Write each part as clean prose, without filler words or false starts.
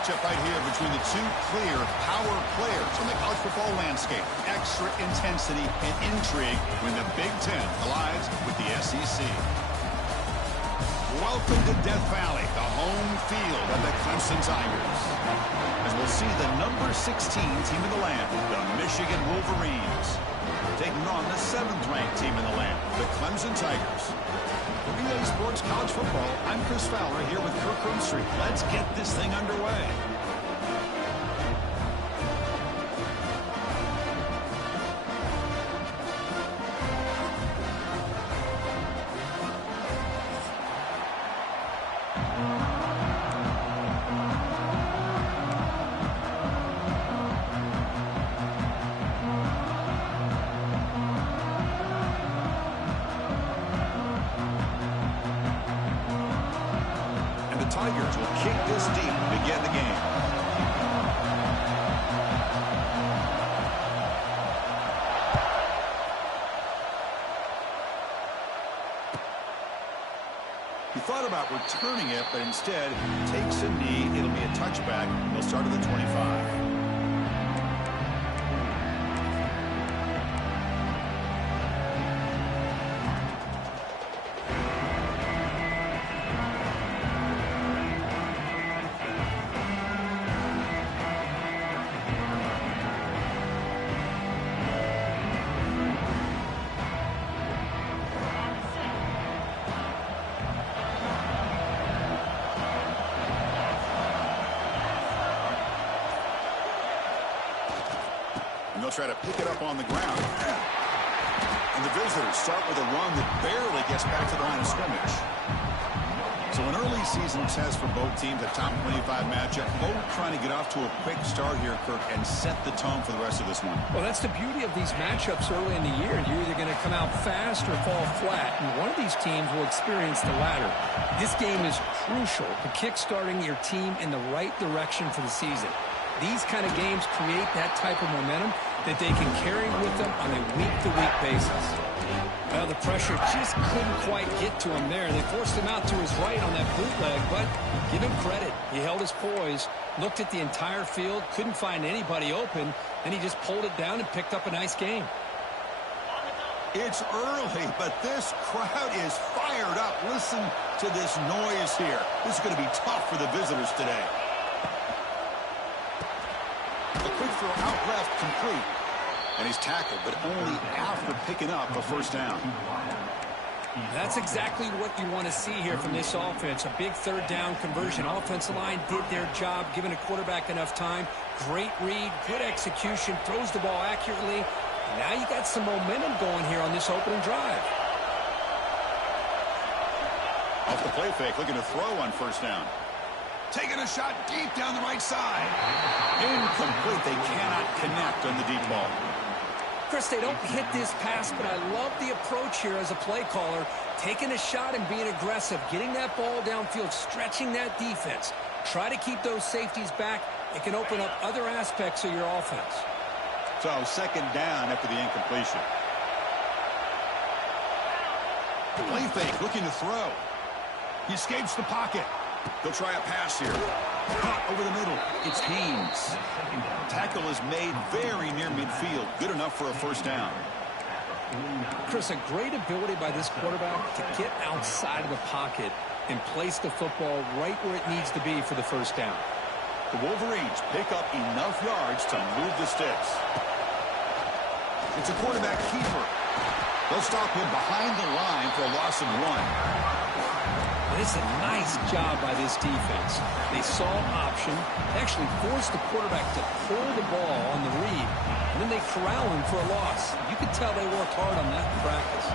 matchup right here between the two clear power players on the college football landscape. Extra intensity and intrigue when the Big Ten collides with the SEC. Welcome to Death Valley, the home field of the Clemson Tigers. As we'll see the number 16 team in the land, the Michigan Wolverines, taking on the 7th-ranked team in the land, the Clemson Tigers. For EA Sports College Football, I'm Chris Fowler here with Kirk Herbstreit. Let's get this thing underway. Tigers will kick this deep to begin the game. He thought about returning it, but instead takes a knee. It'll be a touchback. He'll start at the 25. And they'll try to pick it up on the ground. And the visitors start with a run that barely gets back to the line of scrimmage. So an early season test for both teams, a top 25 matchup. Both trying to get off to a quick start here, Kirk, and set the tone for the rest of this one. Well, that's the beauty of these matchups early in the year. You're either going to come out fast or fall flat, and one of these teams will experience the latter. This game is crucial to kick-starting your team in the right direction for the season. These kind of games create that type of momentum that they can carry with them on a week-to-week basis. Well, the pressure just couldn't quite get to him there. They forced him out to his right on that bootleg, but give him credit. He held his poise, looked at the entire field, couldn't find anybody open, then he just pulled it down and picked up a nice game. It's early, but this crowd is fired up. Listen to this noise here. This is going to be tough for the visitors today. A quick throw out left, complete. And he's tackled, but only after picking up a first down. That's exactly what you want to see here from this offense. A big third down conversion. Offensive line did their job, giving a quarterback enough time. Great read, good execution, throws the ball accurately. Now you got some momentum going here on this opening drive. Off the play fake, looking to throw on first down. Taking a shot deep down the right side. Incomplete. They cannot connect on the deep ball. Chris, they don't hit this pass, but I love the approach here as a play caller. Taking a shot and being aggressive, getting that ball downfield, stretching that defense. Try to keep those safeties back. It can open up other aspects of your offense. So second down after the incompletion. Play fake, looking to throw. He escapes the pocket. They'll try a pass here. Caught over the middle. It's Haynes. Tackle is made very near midfield. Good enough for a first down. Chris, a great ability by this quarterback to get outside of the pocket and place the football right where it needs to be for the first down. The Wolverines pick up enough yards to move the sticks. It's a quarterback keeper. They'll stop him behind the line for a loss of 1. It's a nice job by this defense. They saw option, actually forced the quarterback to pull the ball on the read, and then they corral him for a loss. You could tell they worked hard on that in practice.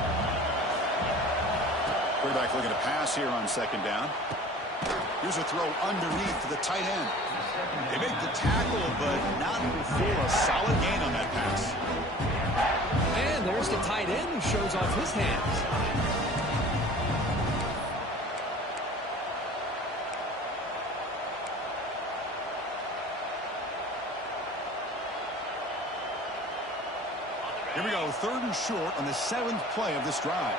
Quarterback looking to pass here on second down. Here's a throw underneath to the tight end. They make the tackle, but not for a solid gain on that pass. And there's the tight end who shows off his hands. Here we go, 3rd and short on the 7th play of this drive.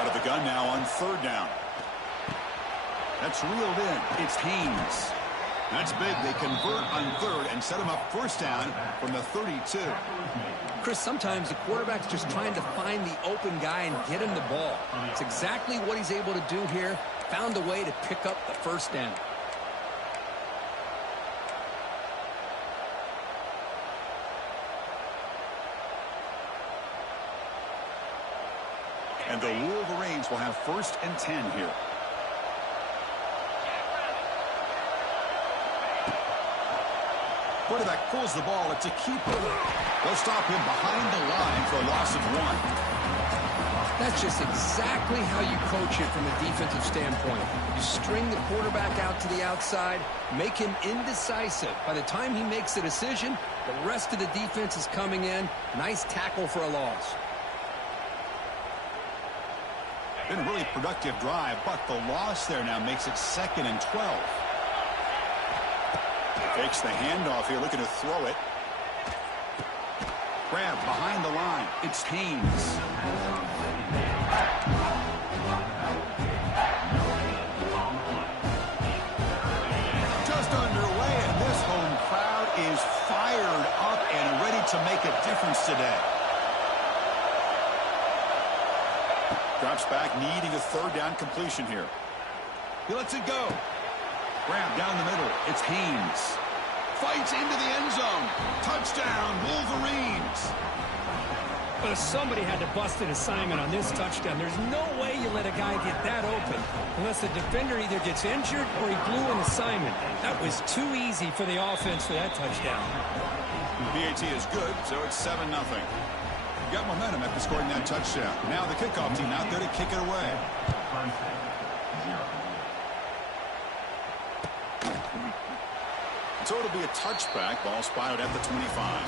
Out of the gun now on third down. That's reeled in. It's Haynes. That's big. They convert on third and set him up first down from the 32. Chris, sometimes the quarterback's just trying to find the open guy and get him the ball. It's exactly what he's able to do here. Found a way to pick up the first down. And the Wolverines will have 1st and 10 here. Quarterback pulls the ball. It's a keeper. They'll stop him behind the line for a loss of 1. That's just exactly how you coach it from a defensive standpoint. You string the quarterback out to the outside, make him indecisive. By the time he makes the decision, the rest of the defense is coming in. Nice tackle for a loss. Been a really productive drive, but the loss there now makes it 2nd and 12. Fakes the handoff here, looking to throw it. Grab behind the line. It's Haynes. Just underway, and this home crowd is fired up and ready to make a difference today. Drops back, needing a third down completion here. He lets it go. Grab down the middle. It's Haynes. Fights into the end zone. Touchdown, Wolverines. But somebody had to bust an assignment on this touchdown. There's no way you let a guy get that open unless the defender either gets injured or he blew an assignment. That was too easy for the offense for that touchdown. PAT is good, so it's 7-0. Got momentum after scoring that touchdown. Now the kickoff team out there to kick it away. So it'll be a touchback. Ball spotted at the 25.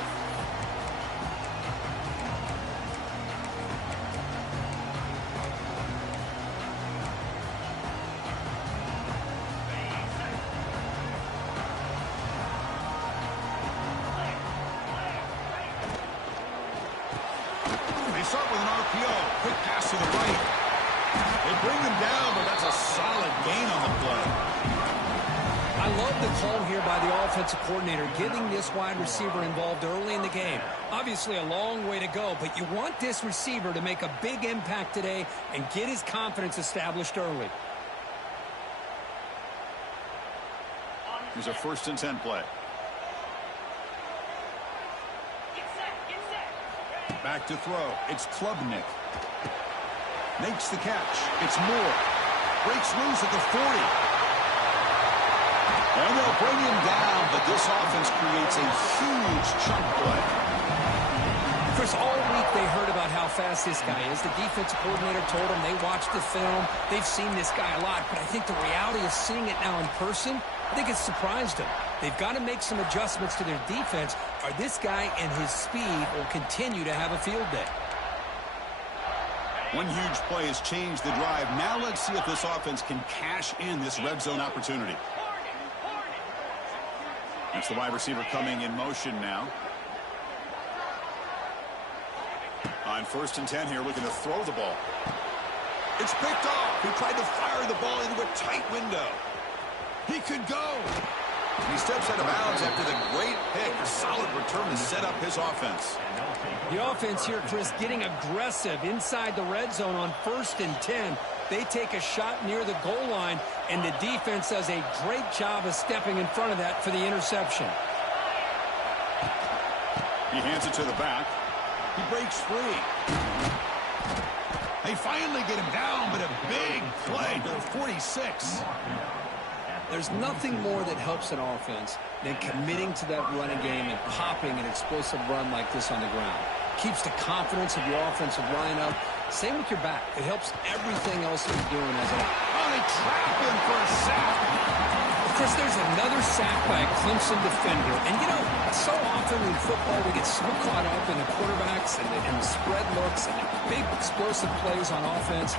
They start with an RPO. Quick pass to the right. They bring him down, but that's a solid gain on the play. I love the call here by the offensive coordinator, getting this wide receiver involved early in the game. Obviously a long way to go, but you want this receiver to make a big impact today and get his confidence established early. Here's a 1st and 10 play. Back to throw. It's Klubnik. Makes the catch. It's Moore. Breaks loose at the 40. And they'll bring him down, but this offense creates a huge chunk play. Chris, all week they heard about how fast this guy is. The defensive coordinator told them they watched the film. They've seen this guy a lot, but I think the reality of seeing it now in person, I think it's surprised them. They've got to make some adjustments to their defense, or this guy and his speed will continue to have a field day. One huge play has changed the drive. Now let's see if this offense can cash in this red zone opportunity. That's the wide receiver coming in motion now. On 1st and 10 here, looking to throw the ball. It's picked off. He tried to fire the ball into a tight window. He could go. He steps out of bounds after the great pick. A solid return to set up his offense. The offense here, Chris, getting aggressive inside the red zone on 1st and 10. They take a shot near the goal line, and the defense does a great job of stepping in front of that for the interception. He hands it to the back. He breaks free. They finally get him down, but a big play to the 46. There's nothing more that helps an offense than committing to that running game and popping an explosive run like this on the ground. Keeps the confidence of your offensive lineup. Same with your back. It helps everything else that you're doing as a... Oh, they trap him for a sack. Chris, there's another sack by a Clemson defender. And, you know, so often in football we get so caught up in the quarterbacks and the spread looks and the big explosive plays on offense.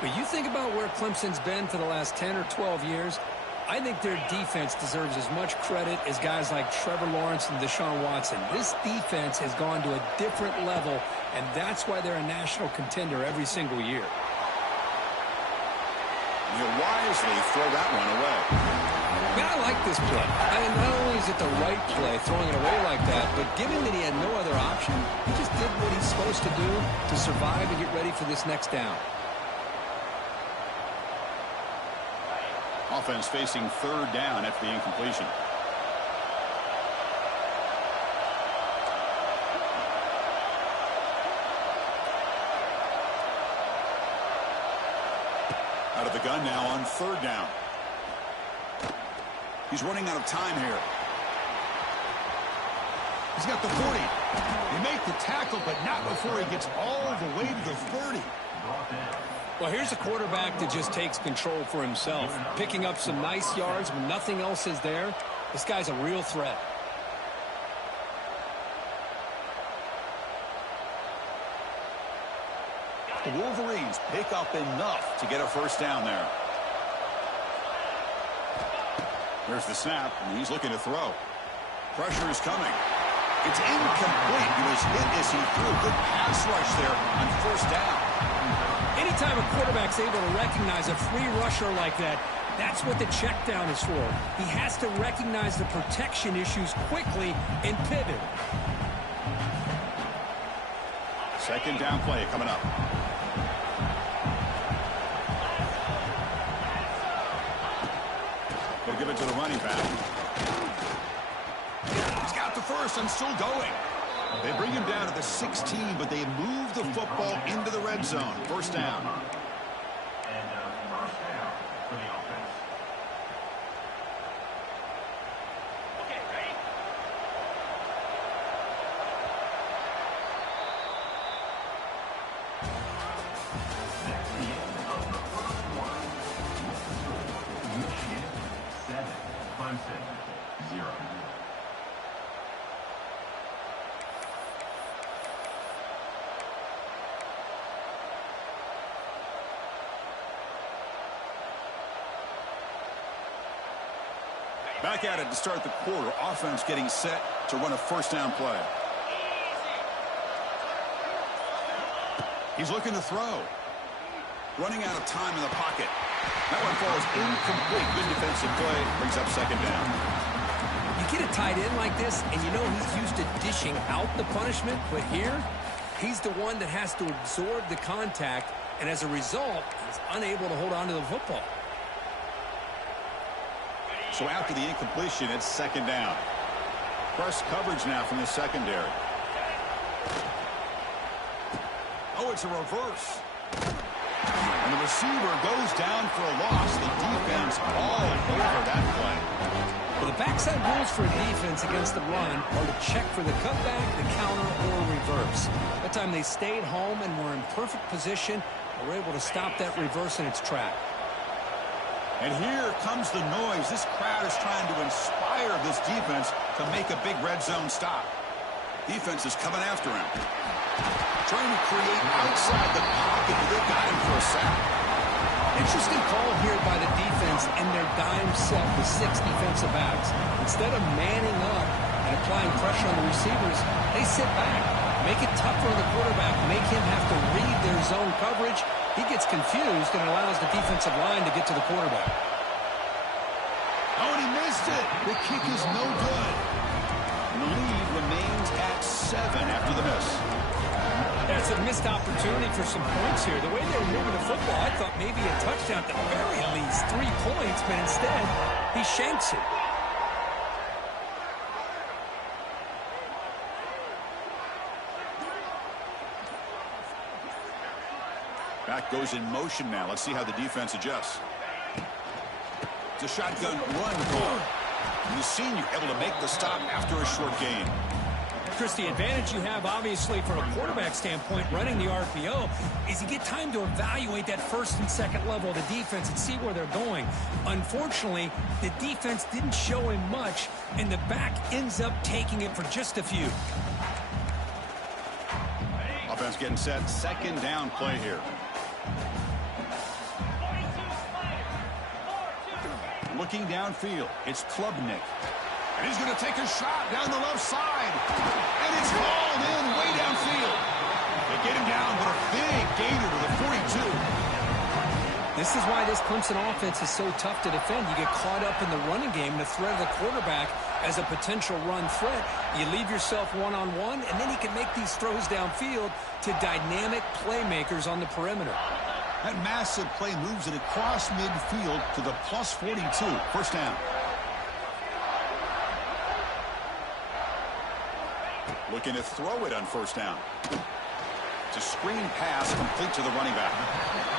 But you think about where Clemson's been for the last 10 or 12 years, I think their defense deserves as much credit as guys like Trevor Lawrence and Deshaun Watson. This defense has gone to a different level, and that's why they're a national contender every single year. He'll wisely throw that one away. Man, I like this play. And not only is it the right play, throwing it away like that, but given that he had no other option, he just did what he's supposed to do to survive and get ready for this next down. Offense facing third down after the incompletion. Out of the gun now on third down. He's running out of time here. He's got the 40. He made the tackle, but not before he gets all the way to the 30. Well, here's a quarterback that just takes control for himself, picking up some nice yards when nothing else is there. This guy's a real threat. The Wolverines pick up enough to get a first down there. There's the snap, and he's looking to throw. Pressure is coming. It's incomplete. He was hit as he threw. Good pass rush there on first down. Anytime a quarterback's able to recognize a free rusher like that, that's what the check down is for. He has to recognize the protection issues quickly and pivot. Second down play coming up. They'll give it to the running back. He's got the first and still going. They bring him down to the 16, but they move the football into the red zone. First down. First down for the offense. Okay, ready? That's the end of the first quarter. Michigan 7, Clemson 0. Back at it to start the quarter. Offense getting set to run a first down play. He's looking to throw. Running out of time in the pocket. That one falls incomplete. Good defensive play. Brings up second down. You get a tight end like this, and you know he's used to dishing out the punishment, but here, he's the one that has to absorb the contact, and as a result, he's unable to hold on to the football. So after the incompletion, it's second down. Press coverage now from the secondary. Oh, it's a reverse. And the receiver goes down for a loss. The defense all over that play. Well, the backside rules for a defense against the run are to check for the cutback, the counter, or reverse. That time they stayed home and were in perfect position. They were able to stop that reverse in its track. And here comes the noise. This crowd is trying to inspire this defense to make a big red zone stop. Defense is coming after him. Trying to create outside the pocket, but they got him for a sack. Interesting call here by the defense in their dime set with 6 defensive backs. Instead of manning up and applying pressure on the receivers, they sit back, make it tougher on the quarterback, make him have to read their zone coverage. He gets confused and allows the defensive line to get to the quarterback. Oh, and he missed it. The kick is no good. And the lead remains at 7 after the miss. That's a missed opportunity for some points here. The way they were moving the football, I thought maybe a touchdown at the very least, 3 points, but instead, he shanks it. Back goes in motion now. Let's see how the defense adjusts. It's a shotgun run call. And the senior able to make the stop after a short gain. Chris, the advantage you have, obviously, from a quarterback standpoint, running the RPO, is you get time to evaluate that first and second level of the defense and see where they're going. Unfortunately, the defense didn't show him much, and the back ends up taking it for just a few. Offense getting set. Second down play here. Looking downfield, it's Klubnik. And he's going to take a shot down the left side. And it's hauled in way downfield. They get him down, but a big gainer to the 42. The This is why this Clemson offense is so tough to defend. You get caught up in the running game, the threat of the quarterback as a potential run threat. You leave yourself one-on-one, and then you can make these throws downfield to dynamic playmakers on the perimeter. That massive play moves it across midfield to the plus 42. First down. Looking to throw it on first down. It's a screen pass complete to the running back.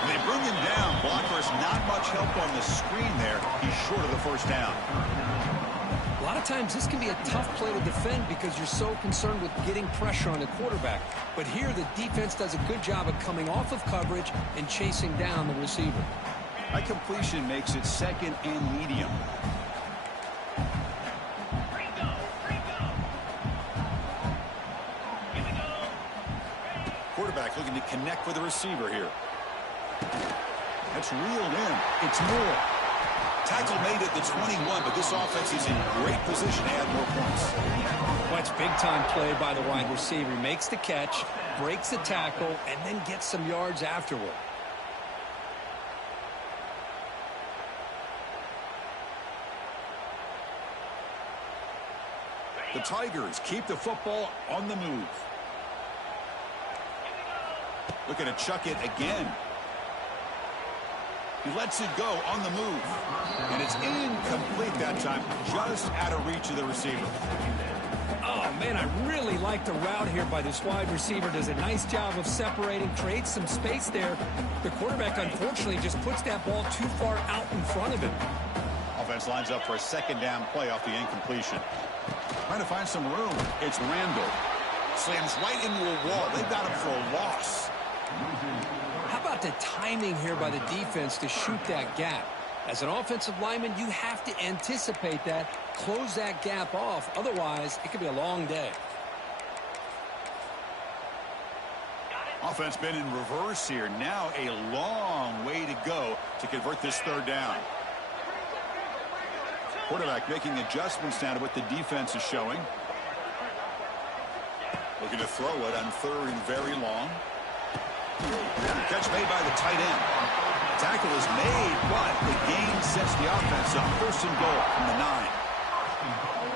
They bring him down. Blocker's not much help on the screen there. He's short of the first down. A lot of times this can be a tough play to defend because you're so concerned with getting pressure on the quarterback. But here the defense does a good job of coming off of coverage and chasing down the receiver. That completion makes it second and medium. Quarterback looking to connect with the receiver here. That's reeled in. It's more. Tackle made at the 21, but this offense is in great position to add more points. Well, it's big-time play by the wide receiver. He makes the catch, breaks the tackle, and then gets some yards afterward. The Tigers keep the football on the move. Looking to chuck it again. He lets it go on the move. And it's incomplete that time, just out of reach of the receiver. Oh, man, I really like the route here by this wide receiver. Does a nice job of separating, creates some space there. The quarterback, unfortunately, just puts that ball too far out in front of him. Offense lines up for a second down play off the incompletion. Trying to find some room. It's Randall. Slams right into a wall. They've got him for a loss. How about the timing here by the defense to shoot that gap? As an offensive lineman, you have to anticipate that, close that gap off. Otherwise, it could be a long day. Offense been in reverse here. Now a long way to go to convert this third down. Quarterback making adjustments now to what the defense is showing. Looking to throw it on third and very long. Catch made by the tight end. Tackle is made, but the gain sets the offense up. First and goal from the 9.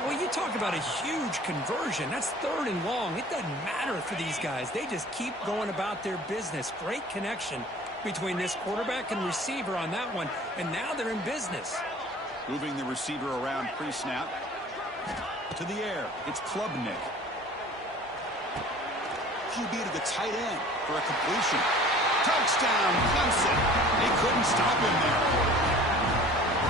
Well, you talk about a huge conversion. That's third and long. It doesn't matter for these guys. They just keep going about their business. Great connection between this quarterback and receiver on that one, and now they're in business. Moving the receiver around pre-snap. To the air. It's Klubnik. QB to the tight end for a completion. Touchdown, Clemson. They couldn't stop him there.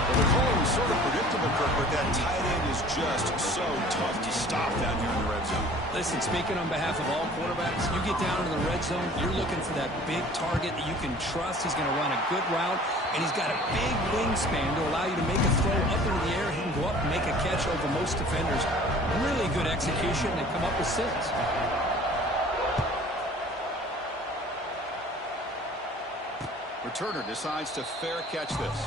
Well, the call was sort of predictable, Kirk, but that tight end is just so tough to stop down here in the red zone. Listen, speaking on behalf of all quarterbacks, you get down in the red zone, you're looking for that big target that you can trust. He's going to run a good route, and he's got a big wingspan to allow you to make a throw up into the air. He can go up and make a catch over most defenders. Really good execution. They come up with 6. Returner decides to fair catch this.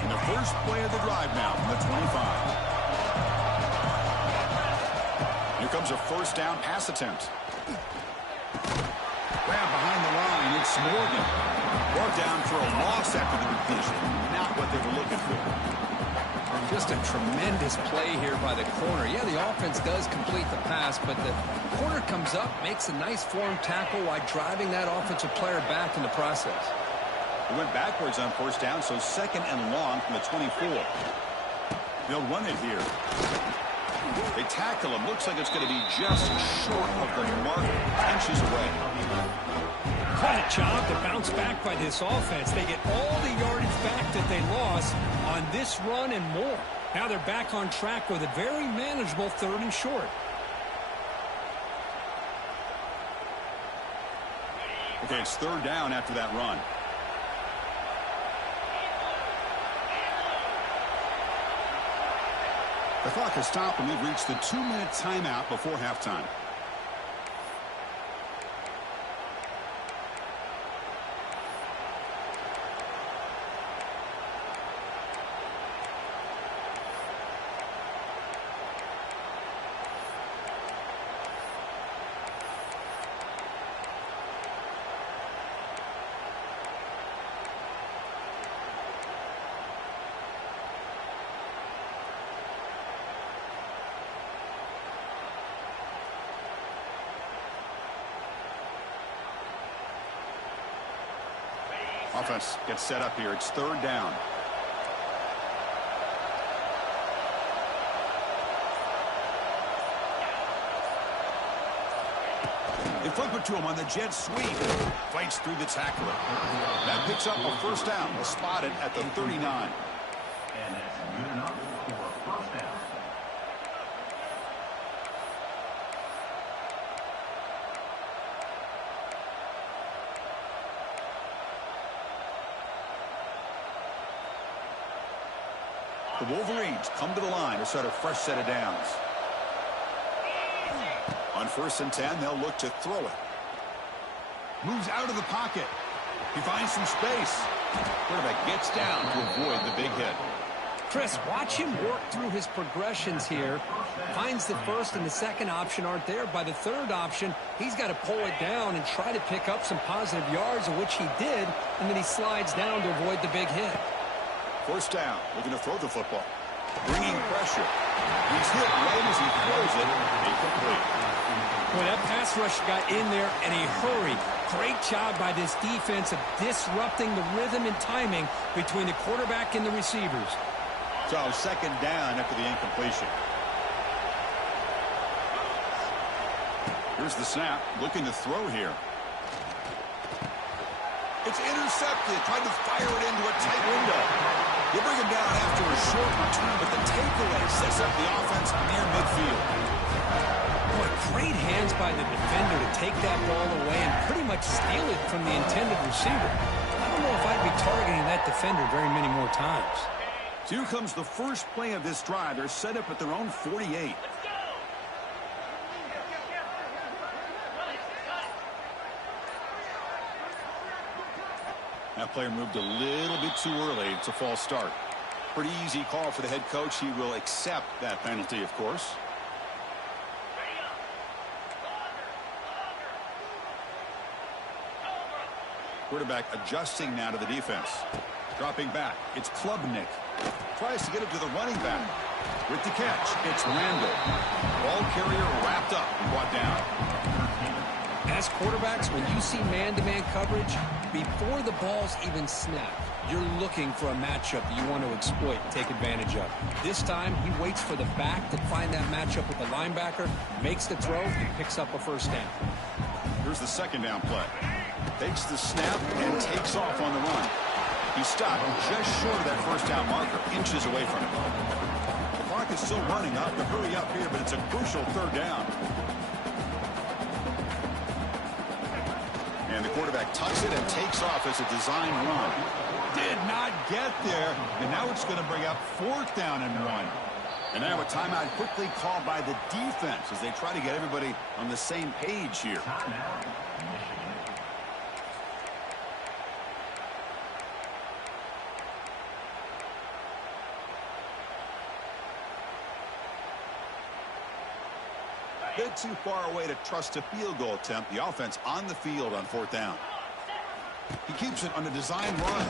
And the first play of the drive now from the 25. Here comes a first down pass attempt. Grab behind the line. It's Morgan. Brought down for a loss after the completion. Not what they were looking for. Just a tremendous play here by the corner. Yeah, the offense does complete the pass, but the corner comes up, makes a nice form tackle while driving that offensive player back in the process. He went backwards on first down, so second and long from the 24. They'll run it here. They tackle him. Looks like it's going to be just short of the mark, inches away. Quite a job to bounce back by this offense. They get all the yardage back that they lost on this run and more. Now they're back on track with a very manageable third and short. Okay, it's third down after that run. The clock has stopped, and we've reached the 2-minute timeout before halftime. Offense gets set up here. It's third down. They flip it to him on the jet sweep. Fights through the tackler. That picks up a first down. They'll spot it at the 39. And that's good enough for a first down. The Wolverines come to the line to start a fresh set of downs. On 1st and 10, they'll look to throw it. Moves out of the pocket. He finds some space. Quarterback gets down to avoid the big hit. Chris, watch him work through his progressions here. Finds the first and the second option aren't there. By the third option, he's got to pull it down and try to pick up some positive yards, of which he did, and then he slides down to avoid the big hit. First down, looking to throw the football. Bringing pressure. He's hit right as he throws it. Incomplete. Boy, that pass rush got in there in a hurry. Great job by this defense of disrupting the rhythm and timing between the quarterback and the receivers. So second down after the incompletion. Here's the snap. Looking to throw here. It's intercepted. Trying to fire it into a tight window. They bring him down after a short return, but the takeaway sets up the offense near midfield. Boy, great hands by the defender to take that ball away and pretty much steal it from the intended receiver. I don't know if I'd be targeting that defender very many more times. So here comes the first play of this drive. They're set up at their own 48. That player moved a little bit too early. It's a false start. Pretty easy call for the head coach. He will accept that penalty, of course. Quarterback adjusting now to the defense. Dropping back. It's Klubnik. Tries to get it to the running back. With the catch, it's Randall. Ball carrier wrapped up and brought down. As quarterbacks, when you see man-to-man coverage, before the balls even snap, you're looking for a matchup that you want to exploit and take advantage of. This time, he waits for the back to find that matchup with the linebacker, makes the throw, and picks up a first down. Here's the second down play. Takes the snap and takes off on the run. He stopped just short of that first down marker, inches away from it. The clock is still running. Up to hurry up here, but it's a crucial third down. And the quarterback tucks it and takes off as a design run. Did not get there, and now it's going to bring up 4th down and 1. And now a timeout quickly called by the defense as they try to get everybody on the same page here. Bit too far away to trust a field goal attempt. The offense on the field on 4th down. He keeps it on a design run.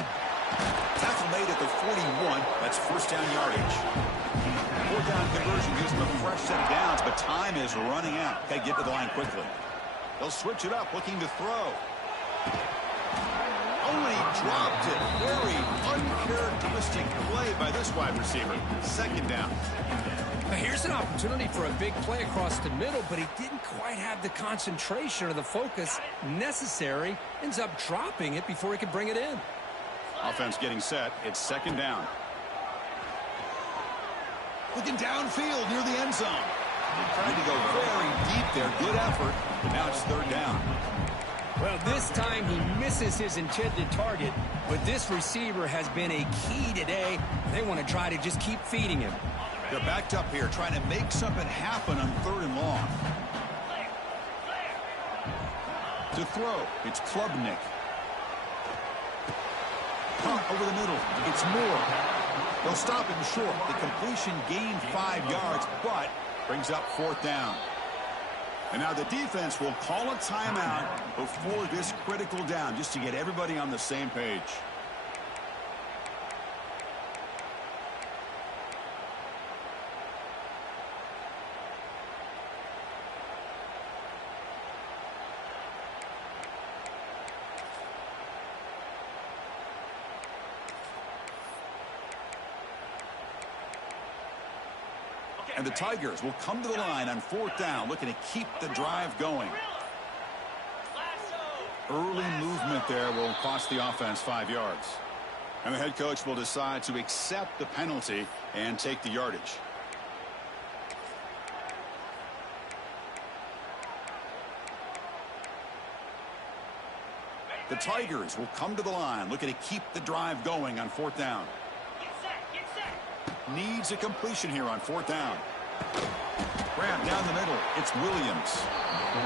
Tackle made at the 41. That's first down yardage. 4th down conversion gives them a fresh set of downs, but time is running out. Got to get to the line quickly. They'll switch it up, looking to throw. Oh, and he dropped it. Very uncharacteristic play by this wide receiver. Second down. Here's an opportunity for a big play across the middle, but he didn't quite have the concentration or the focus necessary. Ends up dropping it before he could bring it in. Offense getting set. It's second down. Looking downfield near the end zone. Trying to go very deep there. Good effort, but now it's third down. Well, this time he misses his intended target, but this receiver has been a key today. They want to try to just keep feeding him. They're backed up here, trying to make something happen on 3rd and long. To throw, it's Klubnik. Caught over the middle. It's Moore. They'll stop him short. The completion gained 5 yards, but brings up 4th down. And now the defense will call a timeout before this critical down, just to get everybody on the same page. And the Tigers will come to the line on 4th down, looking to keep the drive going. Early movement there will cost the offense 5 yards. And the head coach will decide to accept the penalty and take the yardage. The Tigers will come to the line, looking to keep the drive going on 4th down. Needs a completion here on 4th down. Grab down the middle. It's Williams.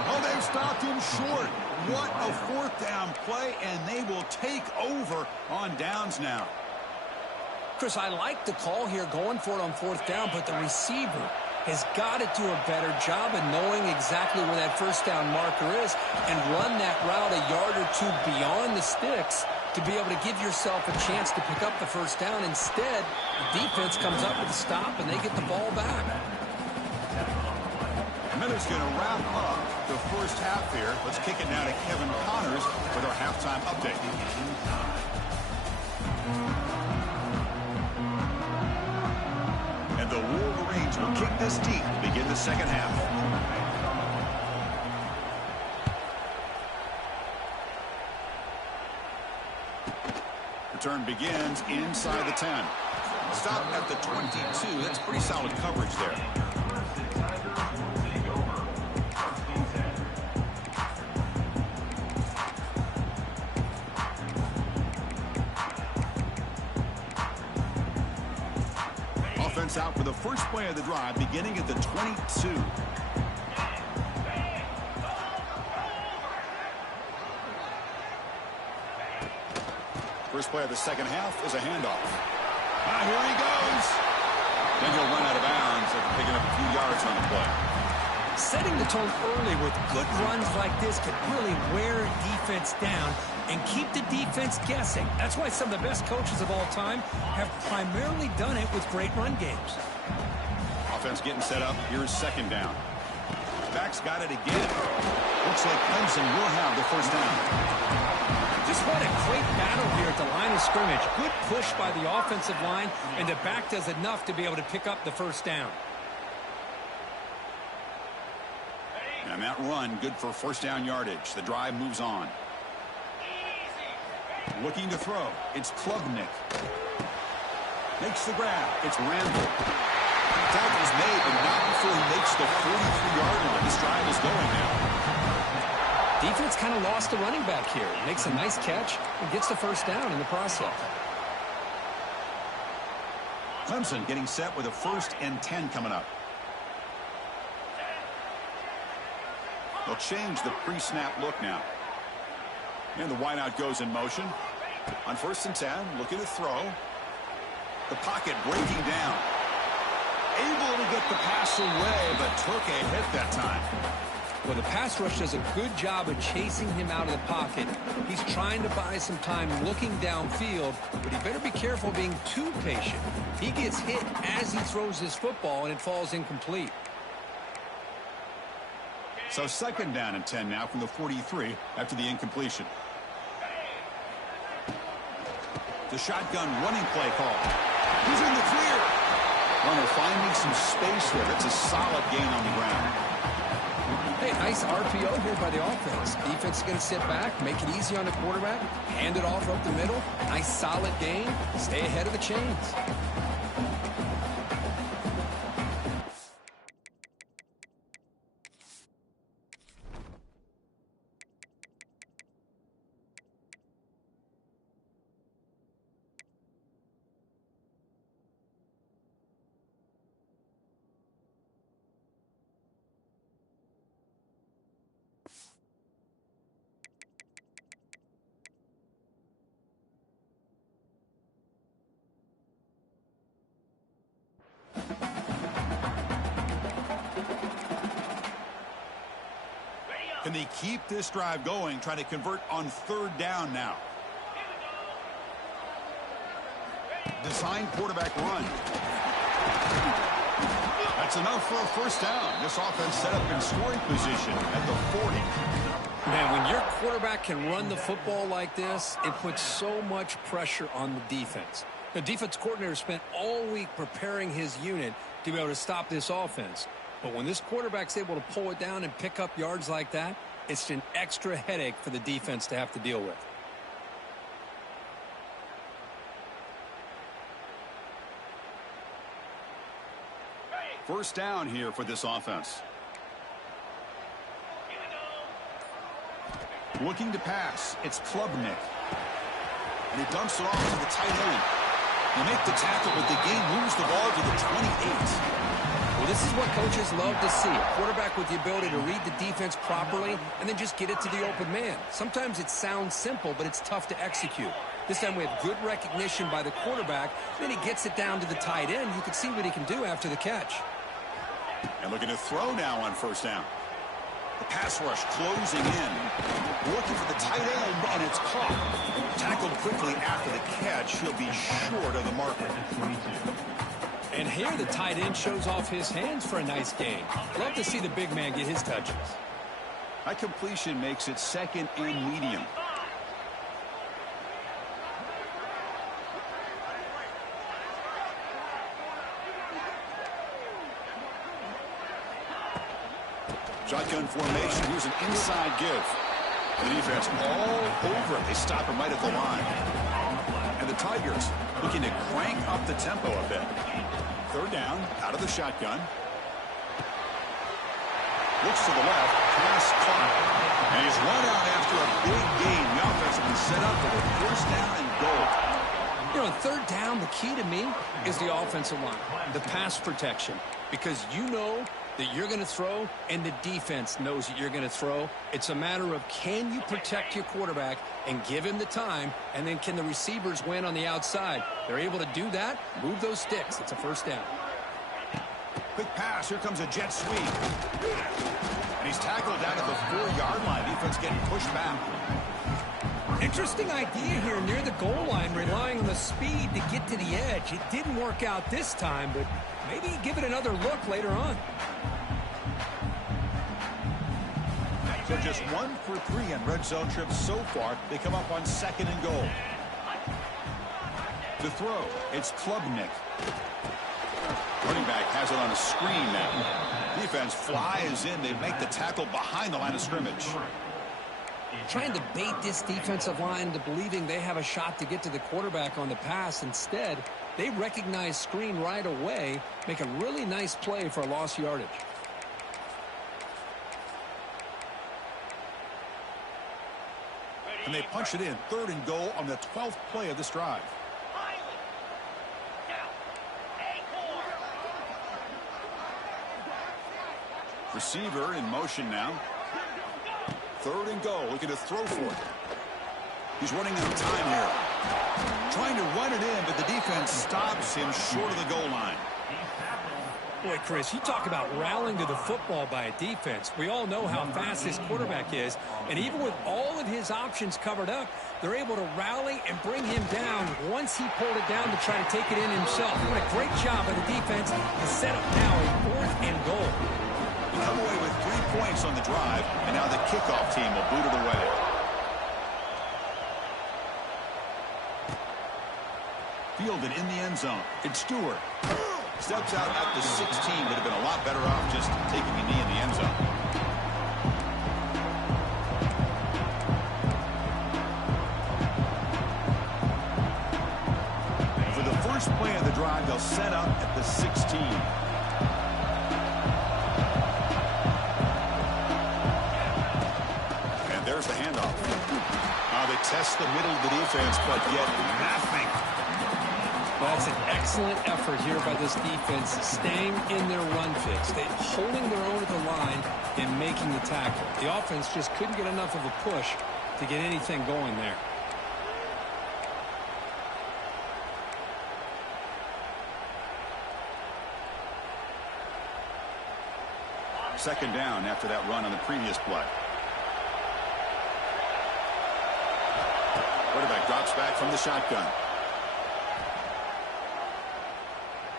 Oh, they've stopped him short. What a 4th down play, and they will take over on downs now. Chris, I like the call here going for it on 4th down, but the receiver has got to do a better job of knowing exactly where that 1st down marker is and run that route a yard or two beyond the sticks to be able to give yourself a chance to pick up the 1st down. Instead, the defense comes up with a stop, and they get the ball back. And then it's going to wrap up the first half here. Let's kick it now to Kevin Connors with our halftime update. And the Wolverines will kick this deep to begin the second half. Return begins inside the 10. Stop at the 22. That's pretty solid coverage there. Offense out for the first play of the drive, beginning at the 22. First play of the second half is a handoff. Here he goes. Then he'll run out of bounds after picking up a few yards on the play. Setting the tone early with good runs like this could really wear a defense down and keep the defense guessing. That's why some of the best coaches of all time have primarily done it with great run games. Offense getting set up. Here's 2nd down. Back's got it again. Looks like Clemson will have the 1st down. Just what a great battle here at the line of scrimmage. Good push by the offensive line, and the back does enough to be able to pick up the 1st down. And that run, good for 1st down yardage. The drive moves on. Looking to throw. It's Klubnik. Makes the grab. It's Randall. Tackle is made, but not before he makes the 43-yard line. This drive is going now. Defense kind of lost the running back here. Makes a nice catch and gets the 1st down in the process. Clemson getting set with a 1st and 10 coming up. They'll change the pre-snap look now. And the wideout goes in motion. On 1st and 10, looking to throw. The pocket breaking down. Able to get the pass away, but took a hit that time. Well, the pass rush does a good job of chasing him out of the pocket. He's trying to buy some time looking downfield, but he better be careful being too patient. He gets hit as he throws his football, and it falls incomplete. So 2nd down and 10 now from the 43 after the incompletion. The shotgun running play call. He's in the clear. Runner finding some space there. It's a solid gain on the ground. Hey, nice RPO here by the offense. Defense is going to sit back, make it easy on the quarterback, hand it off up the middle. Nice solid gain. Stay ahead of the chains. Can they keep this drive going, trying to convert on 3rd down now? Design quarterback run. That's enough for a 1st down. This offense set up in scoring position at the 40. Man, when your quarterback can run the football like this, it puts so much pressure on the defense. The defense coordinator spent all week preparing his unit to be able to stop this offense. But when this quarterback's able to pull it down and pick up yards like that, it's an extra headache for the defense to have to deal with. First down here for this offense. Looking to pass. It's Klubnik. And he dumps it off to the tight end. They make the tackle, but the game moves the ball to the 28. Well, this is what coaches love to see. A quarterback with the ability to read the defense properly and then just get it to the open man. Sometimes it sounds simple, but it's tough to execute. This time we have good recognition by the quarterback. Then he gets it down to the tight end. You can see what he can do after the catch. And looking to throw now on first down. The pass rush closing in. Looking for the tight end, and it's caught. Tackled quickly after the catch. He'll be short of the marker. And here the tight end shows off his hands for a nice gain. Love to see the big man get his touches. That completion makes it second and medium. Shotgun formation. Here's an inside give. The defense all over it. They stop him right at the line. And the Tigers looking to crank up the tempo a bit. Third down, out of the shotgun. Looks to the left. Pass caught. And he's run out after a big gain. The offense will be set up for the first down and goal. You know, third down, the key to me is the offensive line, the pass protection. Because you know that you're going to throw, and the defense knows that you're going to throw. It's a matter of, can you protect your quarterback and give him the time, and then can the receivers win on the outside? They're able to do that, move those sticks. It's a first down. Quick pass. Here comes a jet sweep. And he's tackled down at the 4-yard line. Defense getting pushed back. Interesting idea here near the goal line, relying on the speed to get to the edge. It didn't work out this time, but maybe give it another look later on. So just 1 for 3 on red zone trips so far. They come up on second and goal. To throw, it's Klubnik. Running back has it on a screen now. Defense flies in. They make the tackle behind the line of scrimmage. Trying to bait this defensive line to believing they have a shot to get to the quarterback on the pass. Instead, they recognize screen right away, make a really nice play for a lost yardage. And they punch it in. Third and goal on the 12th play of this drive. Receiver in motion now. Third and goal, looking to throw for it. He's running out of time here. Trying to run it in, but the defense stops him short of the goal line. Boy, Chris, you talk about rallying to the football by a defense. We all know how fast this quarterback is, and even with all of his options covered up, they're able to rally and bring him down once he pulled it down to try to take it in himself. What a great job by the defense to set up now a 4th and goal. We come away with 3 points on the drive, and now the kickoff team will boot it away. Fielded in the end zone. It's Stewart. Steps out at the 16, would have been a lot better off just taking a knee in the end zone. For the first play of the drive, they'll set up at the 16. And there's the handoff. They test the middle of the defense, but yet nothing. That's an excellent effort here by this defense, staying in their run fix. They're holding their own at the line and making the tackle. The offense just couldn't get enough of a push to get anything going there. Second down after that run on the previous play. Quarterback drops back from the shotgun.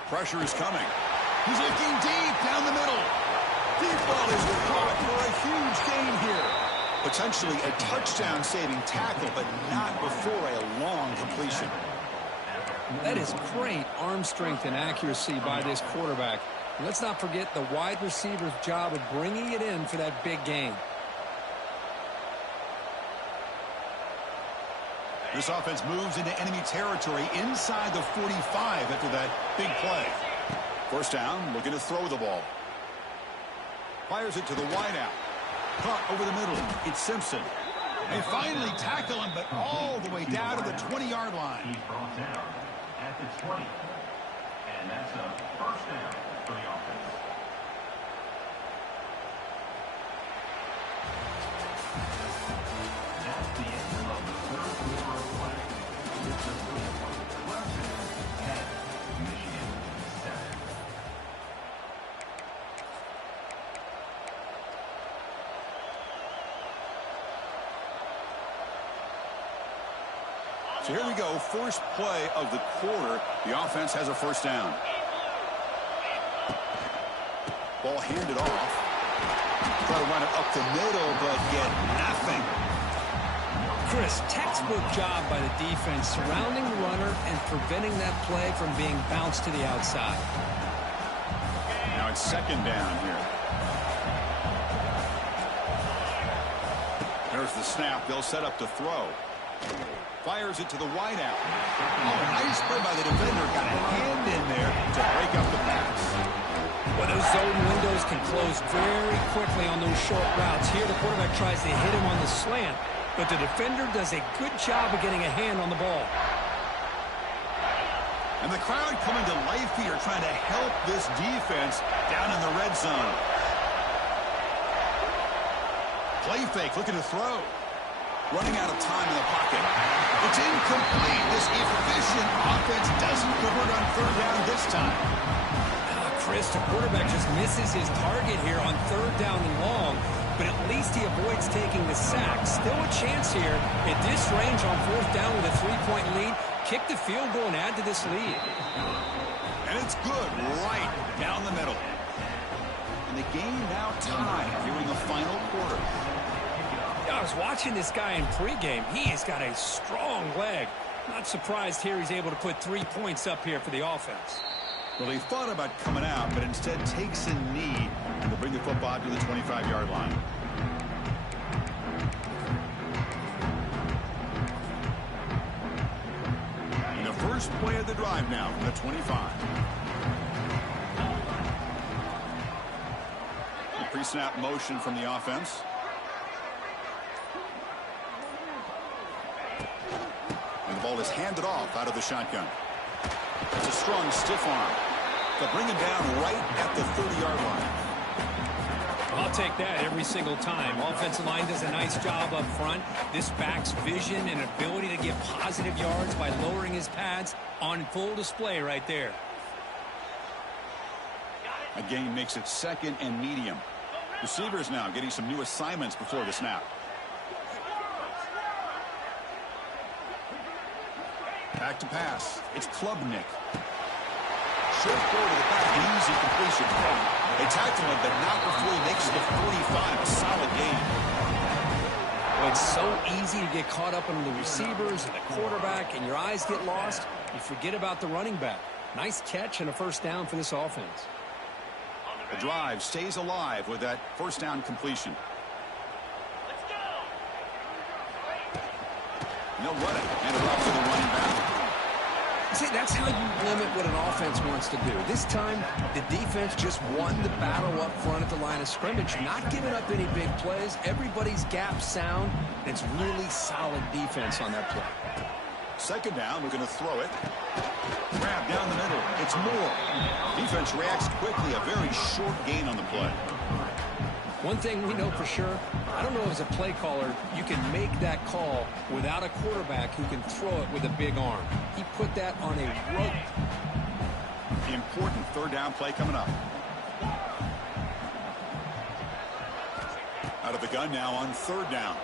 Pressure is coming. He's looking deep down the middle. Deep ball is caught for a huge gain here. Potentially a touchdown-saving tackle, but not before a long completion. That is great arm strength and accuracy by this quarterback. And let's not forget the wide receiver's job of bringing it in for that big gain. This offense moves into enemy territory inside the 45 after that big play. First down, looking to throw the ball. Fires it to the wideout. Caught over the middle. It's Simpson. They finally tackle him, but all the way down to the 20-yard line. He's brought down at the 20. And that's a first down for the offense. That's the end of the third quarter of play. It's a score. Clemson 10, Michigan 7. So here we go, first play of the quarter. The offense has a first down. Ball handed off. Try to run it up the middle, but get nothing. Chris, textbook job by the defense surrounding the runner and preventing that play from being bounced to the outside. Now it's second down here. There's the snap. They'll set up to throw. Fires it to the wideout. Oh, nice play by the defender. Got a hand in there to break up the pass. Well, those zone windows can close very quickly on those short routes. Here, the quarterback tries to hit him on the slant, but the defender does a good job of getting a hand on the ball. And the crowd coming to life here, trying to help this defense down in the red zone. Play fake, looking to throw. Running out of time in the pocket. It's incomplete. This efficient offense doesn't convert on third down this time. Chris, the quarterback just misses his target here on third down and long, but at least he avoids taking the sack. Still a chance here at this range on fourth down with a 3-point lead. Kick the field goal and add to this lead. And it's good right down the middle. And the game now tied here in the final quarter. I was watching this guy in pregame. He has got a strong leg. Not surprised here he's able to put 3 points up here for the offense. Well, he thought about coming out, but instead takes a knee and will bring the football to the 25-yard line. And the first play of the drive now from the 25. The pre-snap motion from the offense. And the ball is handed off out of the shotgun. It's a strong, stiff arm. They'll bring him down right at the 30-yard line. I'll take that every single time. Offensive line does a nice job up front. This back's vision and ability to get positive yards by lowering his pads on full display right there. A gain makes it second and medium. Receivers now getting some new assignments before the snap. Back to pass. It's Klubnik. Short throw to the back. An easy completion. They tackle him, but not before he makes the 45. A solid gain. Well, it's so easy to get caught up on the receivers and the quarterback, and your eyes get lost. You forget about the running back. Nice catch and a first down for this offense. The drive stays alive with that first down completion. And they'll run it. And it off to the running back. See, that's how you limit what an offense wants to do. This time, the defense just won the battle up front at the line of scrimmage, not giving up any big plays. Everybody's gap sound, and it's really solid defense on that play. Second down, we're going to throw it. Grab down the middle. It's Moore. Defense reacts quickly. A very short gain on the play. One thing we know for sure, I don't know as a play caller, you can make that call without a quarterback who can throw it with a big arm. He put that on a rope. The important third down play coming up. Out of the gun now on third down.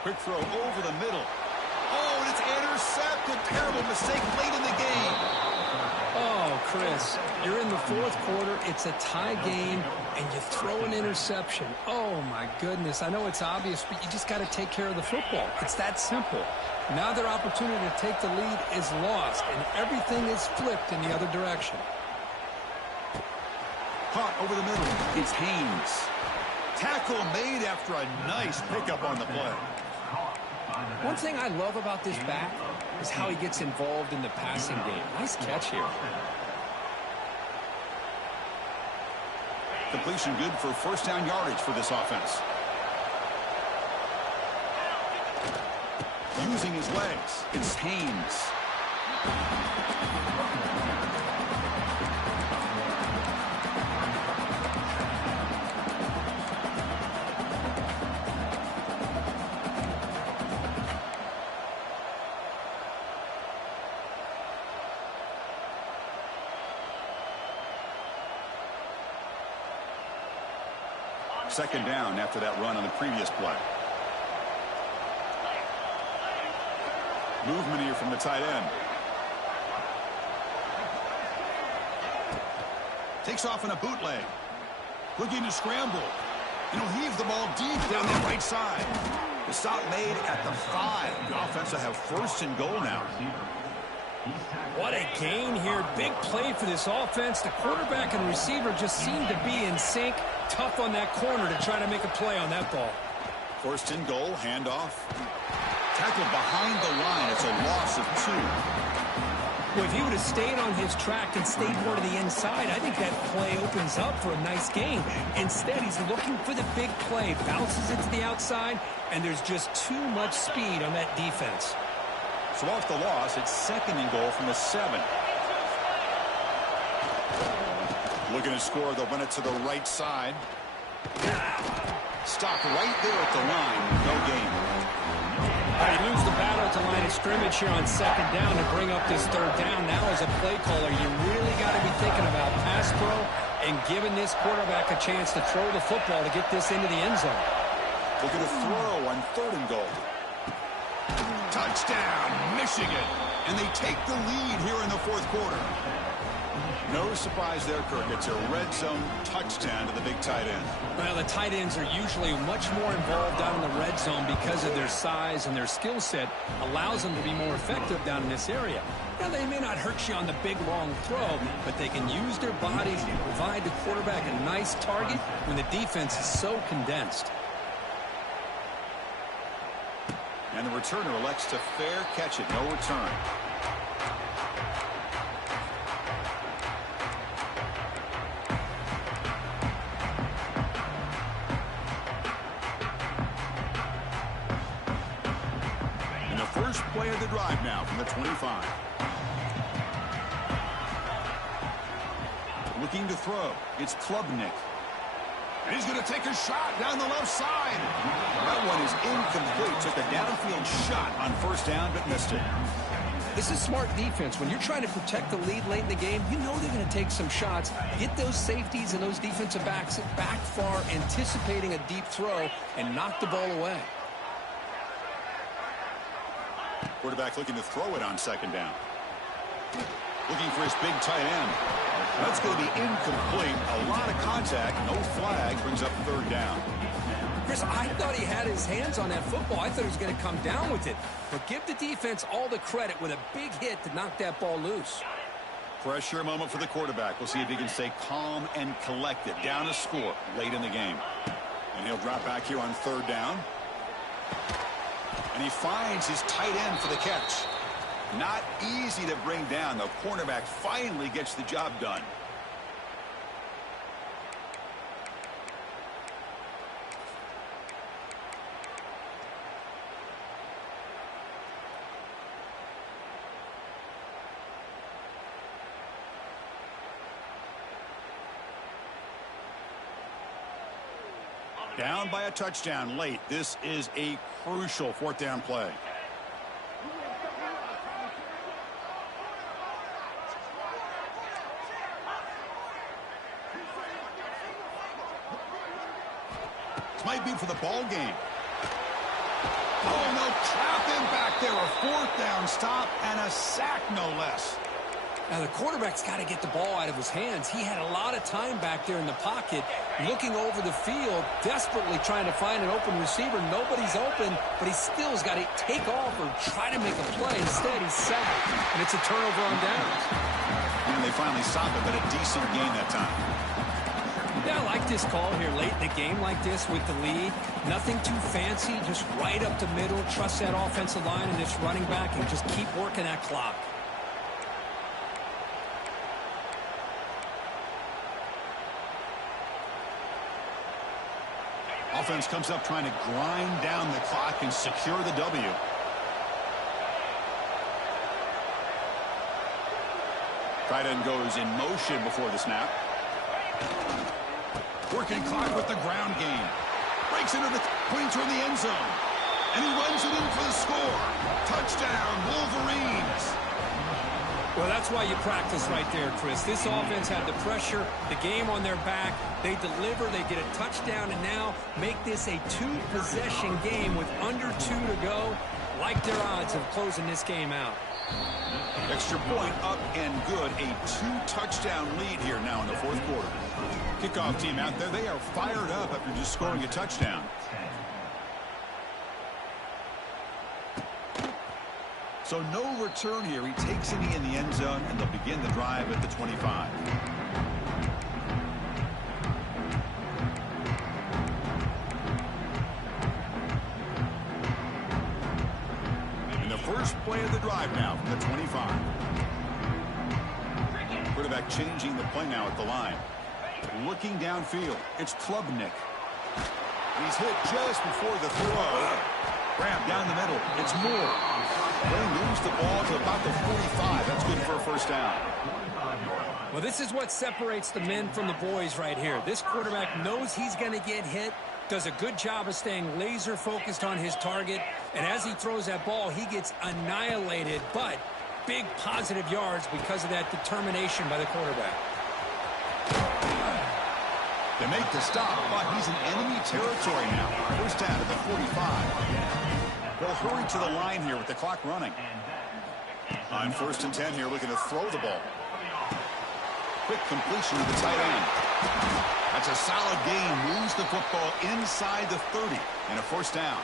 Quick throw over the middle. Oh, and it's intercepted. Terrible mistake late in the game. Oh, Chris, you're in the fourth quarter. It's a tie game, and you to throw an interception. Oh, my goodness. I know it's obvious, but you just got to take care of the football. It's that simple. Now their opportunity to take the lead is lost, and everything is flipped in the other direction. Caught over the middle. It's Haynes. Tackle made after a nice pickup on the play. One thing I love about this back is how he gets involved in the passing game. Nice catch here. Completion good for first down yardage for this offense. Using his legs, it's Haynes. Second down after that run on the previous play. Movement here from the tight end. Takes off in a bootleg. Looking to scramble. And he'll heave the ball deep down that right side. The stop made at the 5. The offense will have first and goal now. What a gain here. Big play for this offense. The quarterback and receiver just seem to be in sync. Tough on that corner to try to make a play on that ball. First and goal, handoff. Tackle behind the line. It's a loss of 2. Well, if he would have stayed on his track and stayed more to the inside, I think that play opens up for a nice gain. Instead, he's looking for the big play. Bounces it to the outside, and there's just too much speed on that defense. So off the loss, it's second and goal from the 7. Looking to score, they'll run it to the right side. Stopped right there at the line. No gain. They lose the battle at the line of scrimmage here on second down to bring up this third down. Now as a play caller, you really got to be thinking about pass pro and giving this quarterback a chance to throw the football to get this into the end zone. Looking to throw on third and goal. Touchdown, Michigan. And they take the lead here in the fourth quarter. No surprise there, Kirk. It's a red zone touchdown to the big tight end. Well, the tight ends are usually much more involved down in the red zone because of their size, and their skill set allows them to be more effective down in this area. Now, they may not hurt you on the big, long throw, but they can use their bodies to provide the quarterback a nice target when the defense is so condensed. And the returner elects to fair catch it. No return. First play of the drive now from the 25. Looking to throw. It's Klubnik. And he's going to take a shot down the left side. That one is incomplete. Took a downfield shot on first down, but missed it. This is smart defense. When you're trying to protect the lead late in the game, you know they're going to take some shots. Get those safeties and those defensive backs back far, anticipating a deep throw, and knock the ball away. Quarterback looking to throw it on second down. Looking for his big tight end. That's going to be incomplete. A lot of contact. No flag. Brings up third down. Chris, I thought he had his hands on that football. I thought he was going to come down with it. But give the defense all the credit with a big hit to knock that ball loose. Pressure moment for the quarterback. We'll see if he can stay calm and collected. Down a score late in the game. And he'll drop back here on third down. And he finds his tight end for the catch. Not easy to bring down. The cornerback finally gets the job done. Down by a touchdown late. This is a crucial fourth down play. This might be for the ball game. Oh, no, trapping back there. A fourth down stop and a sack, no less. Now, the quarterback's got to get the ball out of his hands. He had a lot of time back there in the pocket, looking over the field, desperately trying to find an open receiver. Nobody's open, but he still's got to take off or try to make a play. Instead, he's sacked, and it's a turnover on downs. And they finally stop it, but a decent gain that time. Yeah, I like this call here late in the game like this with the lead. Nothing too fancy, just right up the middle. Trust that offensive line and this running back and just keep working that clock. Offense comes up trying to grind down the clock and secure the W. Tight end goes in motion before the snap. Working clock with the ground game. Breaks into the points from the end zone. And he runs it in for the score. Touchdown, Wolverines. Well, that's why you practice right there, Chris. This offense had the pressure, the game on their back. They deliver, they get a touchdown, and now make this a two-possession game with under 2 to go. Like their odds of closing this game out. Extra point up and good. A 2-touchdown lead here now in the fourth quarter. Kickoff team out there, they are fired up after just scoring a touchdown. So no return here. He takes it in the end zone, and they'll begin the drive at the 25. And the first play of the drive now from the 25. Quarterback changing the play now at the line. Looking downfield, it's Klubnik. He's hit just before the throw. Grab down the middle. It's Moore. They moves the ball to about the 45. That's good for a first down. Well, this is what separates the men from the boys right here. This quarterback knows he's going to get hit, does a good job of staying laser focused on his target, and as he throws that ball, he gets annihilated, but big positive yards because of that determination by the quarterback. They make the stop, but he's in enemy territory now. First down at the 45. They'll hurry to the line here with the clock running. On 1st and 10 here, looking to throw the ball. Quick completion to the tight end. That's a solid gain. Moves the football inside the 30 and a first down.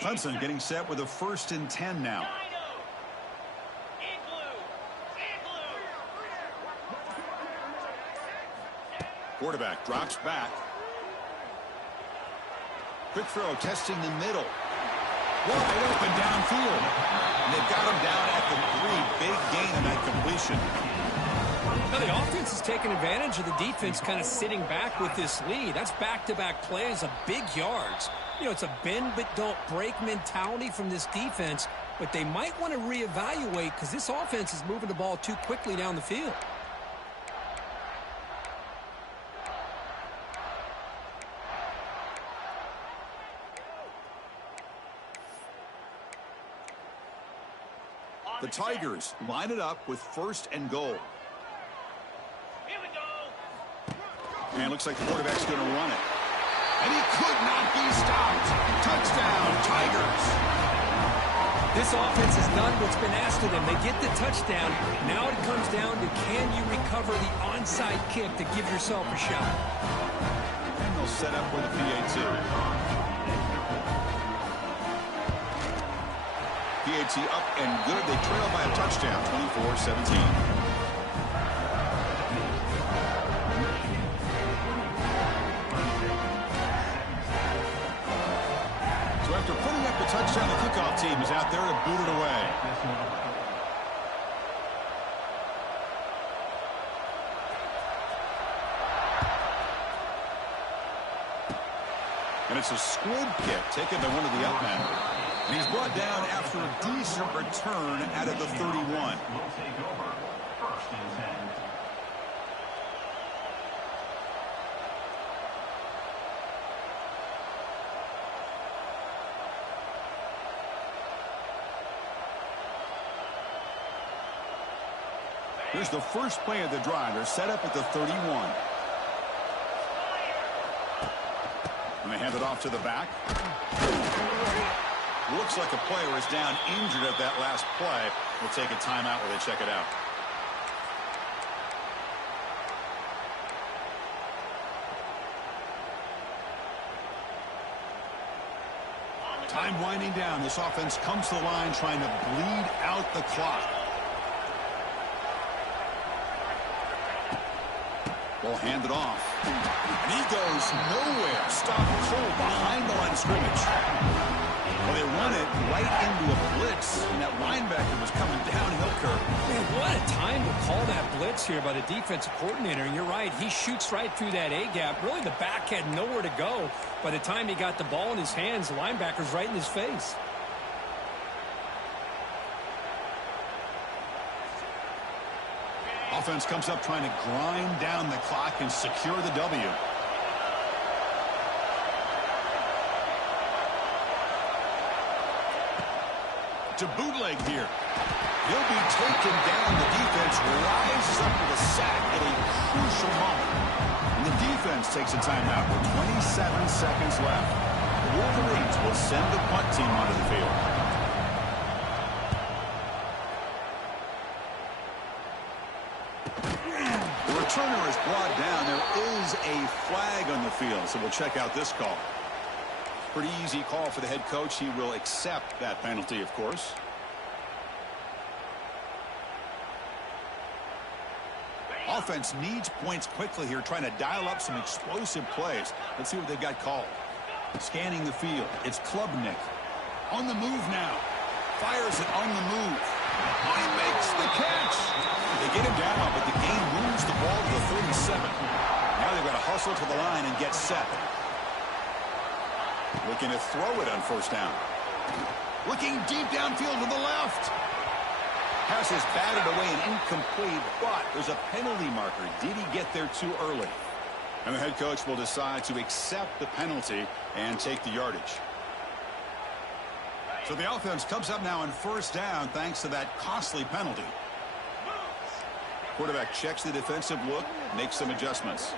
Clemson getting set with a 1st and 10 now. Quarterback drops back. Quick throw, testing the middle. Wide open downfield. And they've got him down at the 3. Big gain on that completion. Now the offense is taking advantage of the defense kind of sitting back with this lead. That's back-to-back plays of big yards. You know, it's a bend but don't break mentality from this defense, but they might want to reevaluate because this offense is moving the ball too quickly down the field. The Tigers line it up with 1st and goal. Here we go. And it looks like the quarterback's going to run it. And he could not be stopped. Touchdown, Tigers. This offense has done what's been asked of them. They get the touchdown. Now it comes down to can you recover the onside kick to give yourself a shot. And they'll set up with a PAT. PAT up and good. They trail by a touchdown, 24-17. So after putting up the touchdown, the kickoff team is out there to boot it away. And it's a squib kick taken by one of the up men. And he's brought down after a decent return out of the 31. We'll take over 1st and 10. Here's the first play of the drive. They're set up at the 31. And they hand it off to the back. Looks like a player is down injured at that last play. We'll take a timeout while they check it out. Time winding down. This offense comes to the line trying to bleed out the clock. Ball handed off. And he goes nowhere. Stopped cold behind the line of scrimmage. Well, they run it right into a blitz, and that linebacker was coming downhill curve. Man, what a time to call that blitz here by the defensive coordinator. And you're right, he shoots right through that A-gap. Really, the back had nowhere to go. By the time he got the ball in his hands, the linebacker's right in his face. Offense comes up trying to grind down the clock and secure the W. To bootleg here. He'll be taken down. The defense rises up with a sack at a crucial moment. And the defense takes a timeout with 27 seconds left. The Wolverines will send the punt team onto the field. The returner is brought down. There is a flag on the field, so we'll check out this call. Pretty easy call for the head coach. He will accept that penalty, of course. Offense needs points quickly here, trying to dial up some explosive plays. Let's see what they've got called. Scanning the field. It's Klubnik. On the move now. Fires it on the move. Oh, he makes the catch. They get him down, but the game moves the ball to the 37. Now they've got to hustle to the line and get set. Looking to throw it on first down. Looking deep downfield to the left. Pass is batted away and incomplete, but there's a penalty marker. Did he get there too early? And the head coach will decide to accept the penalty and take the yardage. So the offense comes up now on first down thanks to that costly penalty. Quarterback checks the defensive look, makes some adjustments.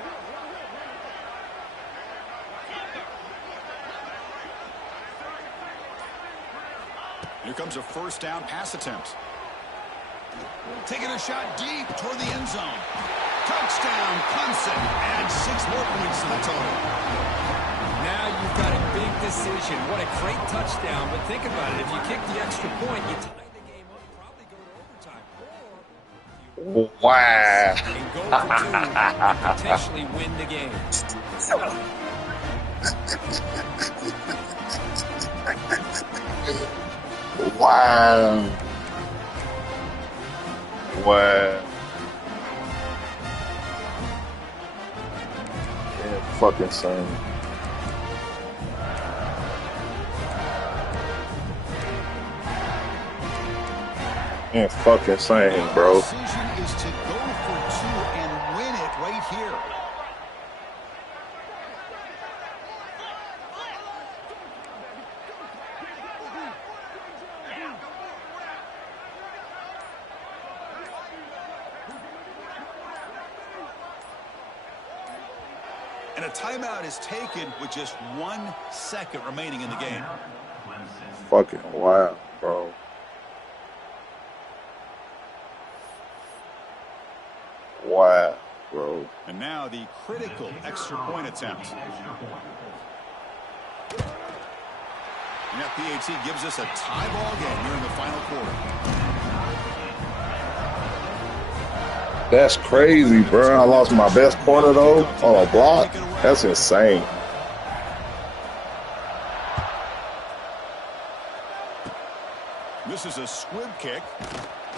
Here comes a first down pass attempt. Taking a shot deep toward the end zone. Touchdown, Clemson. Add 6 more points to the total. Now you've got a big decision. What a great touchdown. But think about it. If you kick the extra point, you tie the game up, probably go to overtime. Wow. And go for 2 and potentially win the game. Wow. Wow. Yeah, fucking insane. Yeah, fucking insane, bro. The decision is to go for 2 and win it right here. And a timeout is taken with just 1 second remaining in the game. Fucking wow, bro. Wow, bro. And now the critical extra point attempt. And that PAT gives us a tie ball game here in the final quarter. That's crazy, bro. I lost my best corner, though, on a block. That's insane. This is a squib kick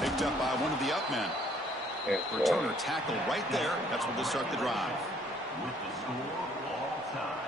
picked up by one of the up men. Yeah, Returner tackle right there. That's what will start the drive. With the score all time.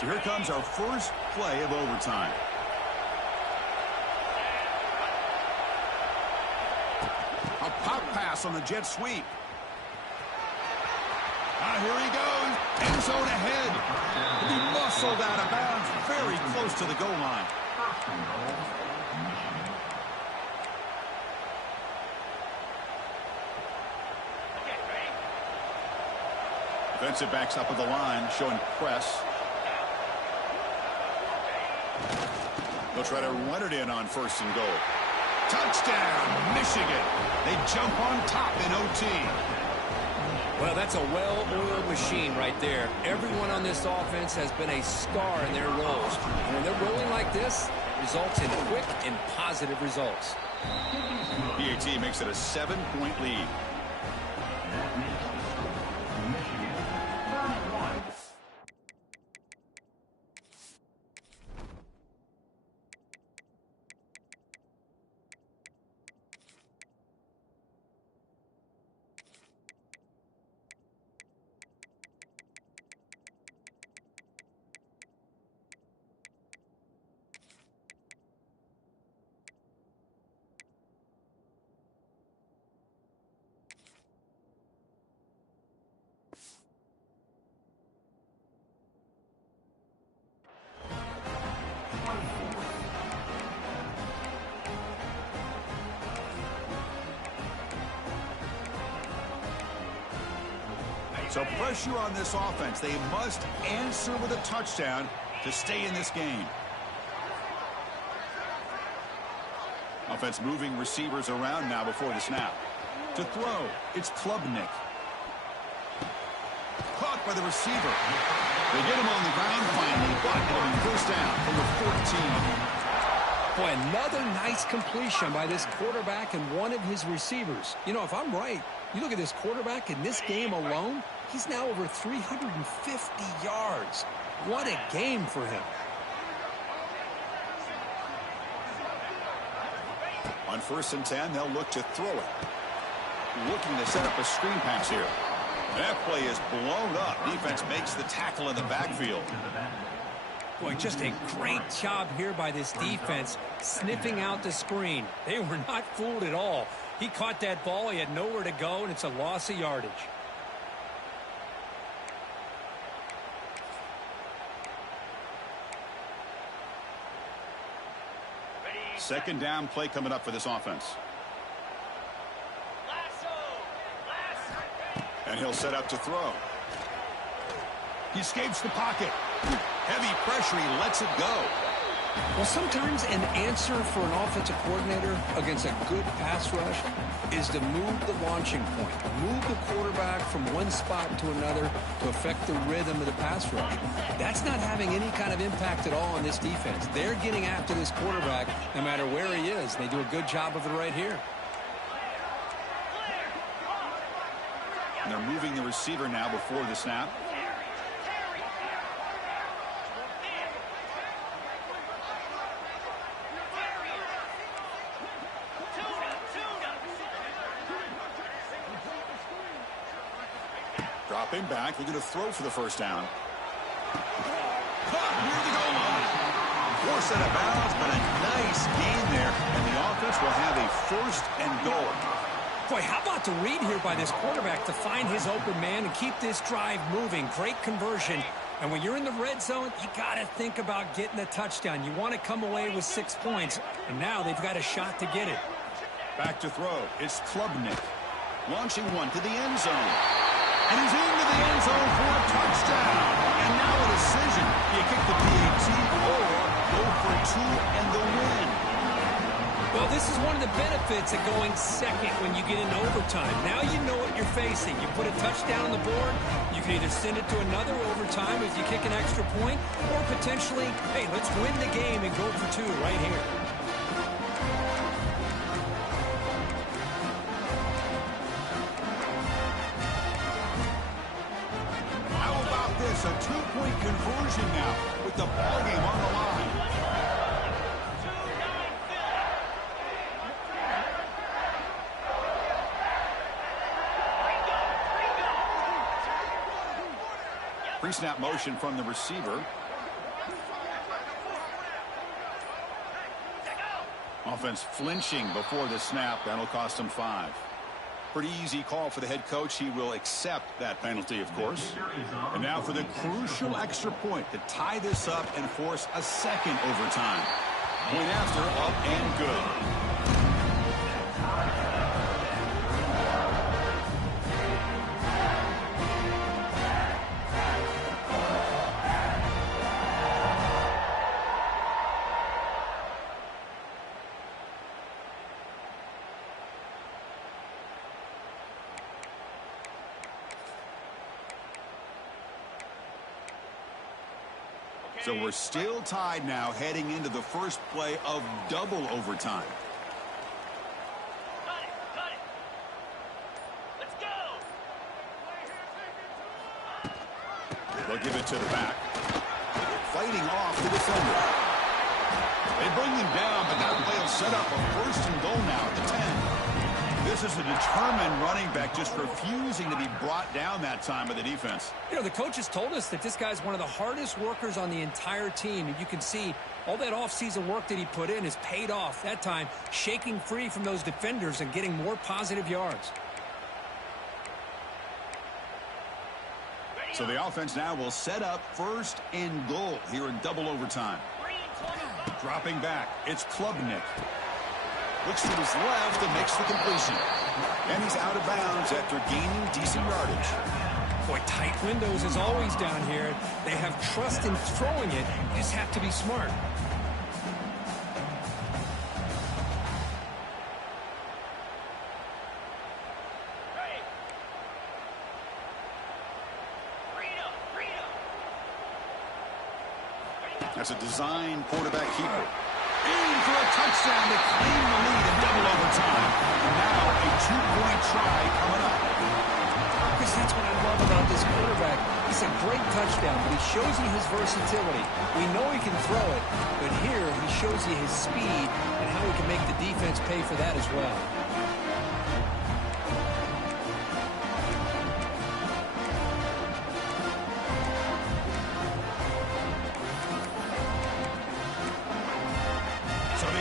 So here comes our first play of overtime. pass on the jet sweep. Here he goes. End zone ahead. He muscled out of bounds very close to the goal line. Defensive backs up at the line, showing press. They'll try to run it in on 1st and goal. Touchdown, Michigan. They jump on top in OT. Well, that's a well-oiled machine right there. Everyone on this offense has been a star in their roles. And when they're rolling like this, it results in quick and positive results. PAT makes it a 7-point lead. So pressure on this offense. They must answer with a touchdown to stay in this game. Offense moving receivers around now before the snap. To throw, it's Klubnik. Caught by the receiver. They get him on the ground finally, but it'll be first down from the 14. Boy, another nice completion by this quarterback and one of his receivers. You know, if I'm right, you look at this quarterback in this game alone, he's now over 350 yards. What a game for him. On 1st and 10, they'll look to throw it. Looking to set up a screen pass here. That play is blown up. Defense makes the tackle in the backfield. Boy, just a great job here by this defense, sniffing out the screen. They were not fooled at all. He caught that ball, he had nowhere to go, and it's a loss of yardage. Second down play coming up for this offense. And he'll set up to throw. He escapes the pocket. Heavy pressure, he lets it go. Well, sometimes an answer for an offensive coordinator against a good pass rush is to move the launching point. Move the quarterback from one spot to another to affect the rhythm of the pass rush. That's not having any kind of impact at all on this defense. They're getting after this quarterback no matter where he is. They do a good job of it right here. And they're moving the receiver now before the snap. Dropping back, looking to throw for the first down. Caught near the goal line. Forced out of bounds, but a nice gain there, and the offense will have a 1st and goal. Boy, how about the read here by this quarterback to find his open man and keep this drive moving. Great conversion. And when you're in the red zone, you got to think about getting a touchdown. You want to come away with 6 points, and now they've got a shot to get it. Back to throw. It's Klubnik. Launching one to the end zone. And he's into the end zone for a touchdown. And now a decision. You kick the PAT or go for 2 and the win. Well, this is one of the benefits of going second when you get into overtime. Now you know what you're facing. You put a touchdown on the board, you can either send it to another overtime if you kick an extra point, or potentially, hey, let's win the game and go for 2 right here. How about this? A 2-point conversion now with the ballgame on the line. Pre-snap motion from the receiver. Offense flinching before the snap. That'll cost them 5. Pretty easy call for the head coach. He will accept that penalty, of course. And now for the crucial extra point to tie this up and force a second overtime. Point after, up and good. So we're still tied now heading into the first play of double overtime. Cut it. Let's go. They'll give it to the back. Fighting off the defender. They bring him down, but that play will set up a first and goal now at the 10. This is a determined running back just refusing to be brought down that time by the defense. You know, the coaches told us that this guy's one of the hardest workers on the entire team. And you can see all that offseason work that he put in has paid off. That time, shaking free from those defenders and getting more positive yards. So the offense now will set up first and goal here in double overtime. Dropping back, it's Klubnik. Looks to his left and makes the completion. And he's out of bounds after gaining decent yardage. Boy, tight windows as always down here. They have trust in throwing it. You just have to be smart. That's a design quarterback keeper. In for a touchdown to claim the lead in double overtime. And now a two-point try coming up. Because that's what I love about this quarterback. It's a great touchdown, but he shows you his versatility. We know he can throw it, but here he shows you his speed and how he can make the defense pay for that as well.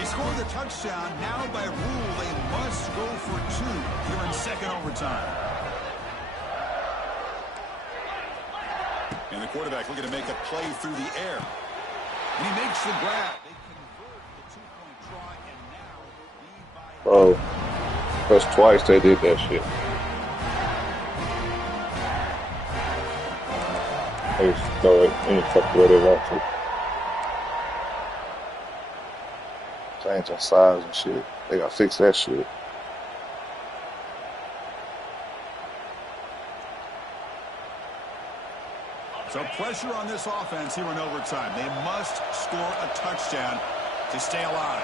Score the touchdown. Now by rule they must go for two here in second overtime. And the quarterback looking to make a play through the air. And he makes the grab. They convert the two-point try and now lead by... Oh, that's twice they did that shit. They just throw it any fuck way they want to. Changing size and shit. They gotta fix that shit. So pressure on this offense here in overtime. They must score a touchdown to stay alive.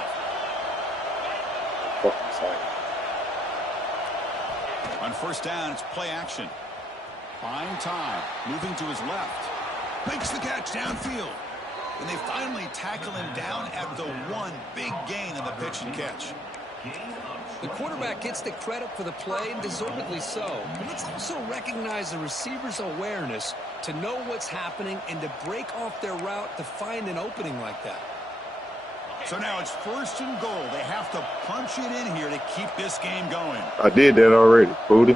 On first down, it's play action. Fine time. Moving to his left. Makes the catch downfield. And they finally tackle him down at the one. Big gain in the pitch and catch. The quarterback gets the credit for the play, and deservedly so. But let's also recognize the receiver's awareness to know what's happening and to break off their route to find an opening like that. So now it's first and goal. They have to punch it in here to keep this game going. I did that already, Booty.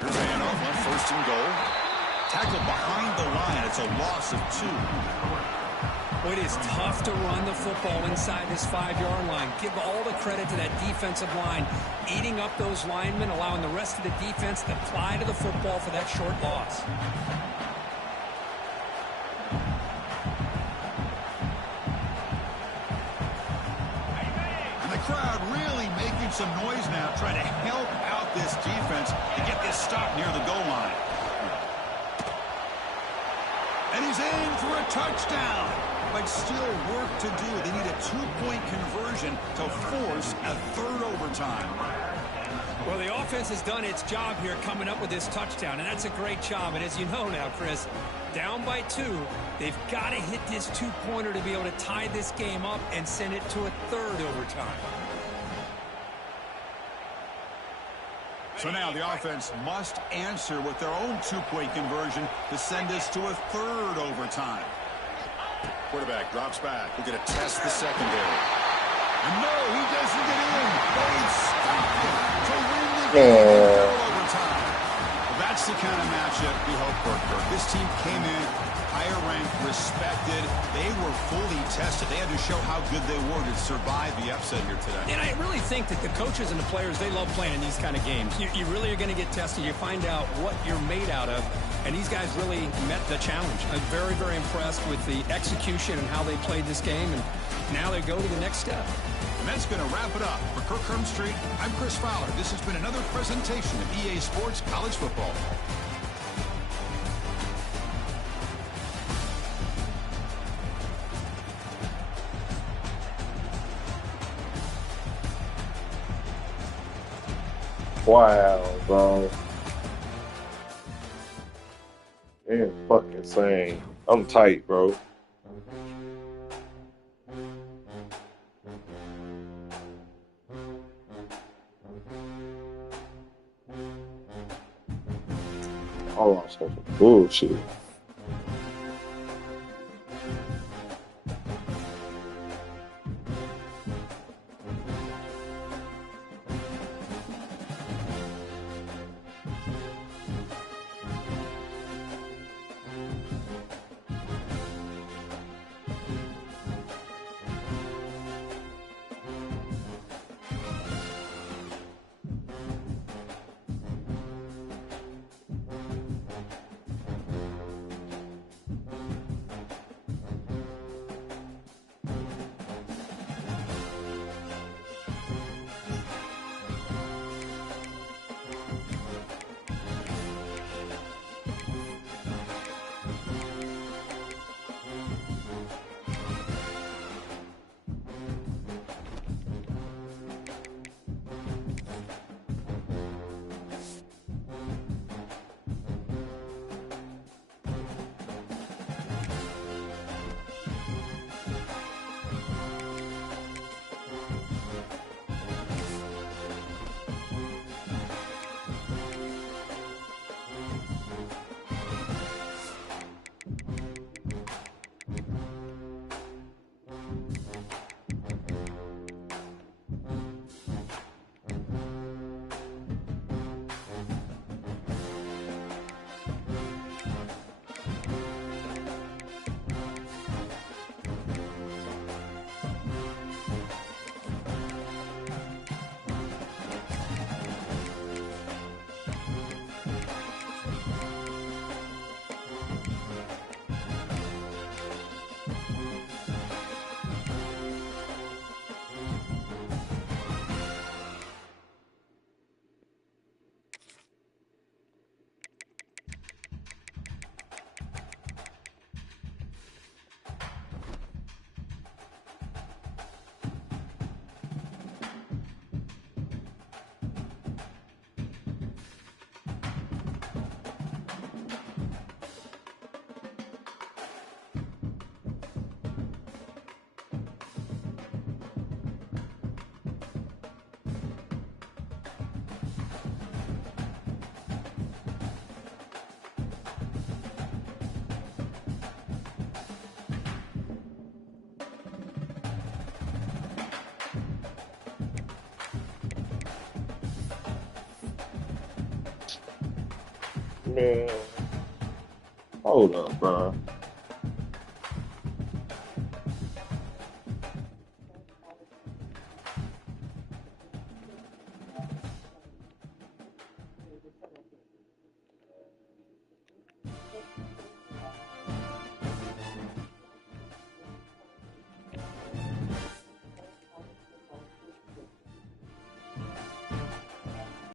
Here's a handoff on first and goal. Tackled behind the line. It's a loss of 2. Well, it is tough to run the football inside this 5-yard line. Give all the credit to that defensive line, eating up those linemen, allowing the rest of the defense to fly to the football for that short loss. And the crowd really making some noise now, trying to help out this defense to get this stop near the goal line. And he's in for a touchdown. But still work to do. They need a 2-point conversion to force a third overtime. Well, the offense has done its job here coming up with this touchdown, and that's a great job. And as you know now, Chris, down by 2, they've got to hit this 2-pointer to be able to tie this game up and send it to a third overtime. So now the offense must answer with their own 2-point conversion to send us to a third overtime. Quarterback drops back. We're going to test the secondary. And no, he doesn't get in. They stopped it to win the game in double overtime. Well, that's the kind of matchup we hope for, Kirk. This team came in higher ranked, respected. They were fully tested. They had to show how good they were to survive the upset here today. And I really think that the coaches and the players, they love playing in these kind of games. You really are going to get tested. You find out what you're made out of. And these guys really met the challenge. I'm very, very impressed with the execution and how they played this game. And now they go to the next step. And that's going to wrap it up. For Kirk Street, I'm Chris Fowler. This has been another presentation of EA Sports College Football. Wow, bro. Man, fucking insane. I'm tight, bro. Oh, some bullshit. Man, hold up, bro.